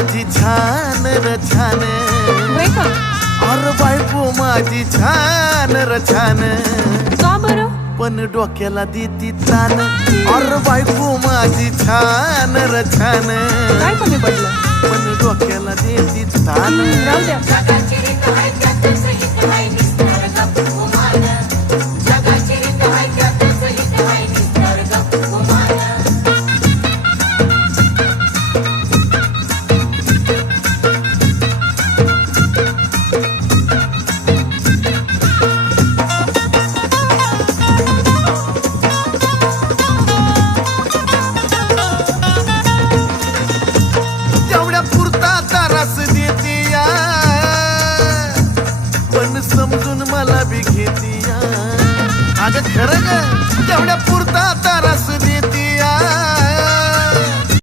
माझी छान र छान, होय का? अरे बायको माझी छान र छान, का बरं? पण डोक्याला देती तान. अरे बायको माझी छान र छान, काय कमी पडलं? पण डोक्याला देती तान. राहू द्या. तेवढ्या पुरता तारास देती या, पण समजून मला बी घेती या. अगं खरं ग, तेवढ्या